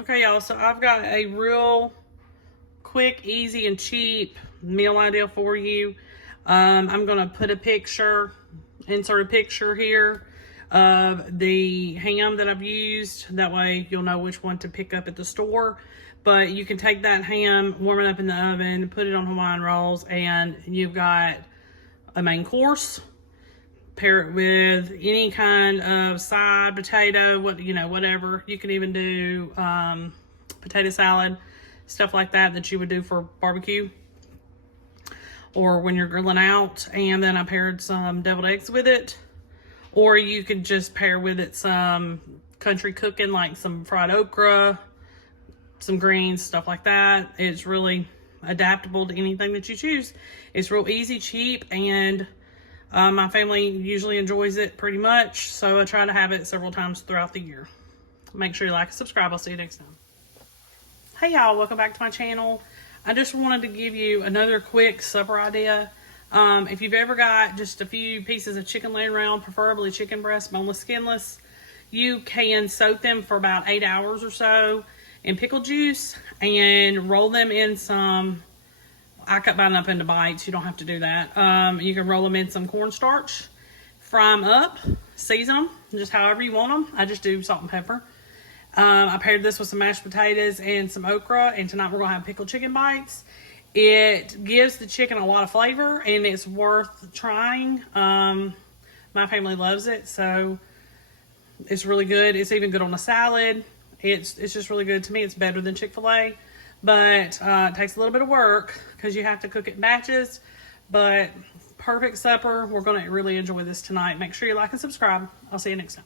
Okay, y'all, so I've got a real quick, easy, and cheap meal idea for you. I'm going to put insert a picture here of the ham that I've used. That way you'll know which one to pick up at the store. But you can take that ham, warm it up in the oven, put it on Hawaiian Rolls, and you've got a main course. Pair it with any kind of side, potato, whatever. You can even do potato salad, stuff like that you would do for barbecue or when you're grilling out. And then I paired some deviled eggs with it. Or you could just pair with it some country cooking, like some fried okra, some greens, stuff like that. It's really adaptable to anything that you choose. It's real easy, cheap, and my family usually enjoys it pretty much, so I try to have it several times throughout the year. Make sure you like and subscribe. I'll see you next time. Hey y'all, welcome back to my channel. I just wanted to give you another quick supper idea. If you've ever got just a few pieces of chicken laying around, preferably chicken breast, boneless, skinless, you can soak them for about 8 hours or so in pickle juice and roll them in some, I cut mine up into bites. You don't have to do that. You can roll them in some cornstarch, fry them up, season them, just however you want them. I just do salt and pepper. I paired this with some mashed potatoes and some okra, and tonight we're going to have pickled chicken bites. It gives the chicken a lot of flavor, and it's worth trying. My family loves it, so it's really good. It's even good on a salad. It's just really good. To me, it's better than Chick-fil-A. But it takes a little bit of work because you have to cook it in batches. But perfect supper. We're going to really enjoy this tonight. Make sure you like and subscribe. I'll see you next time.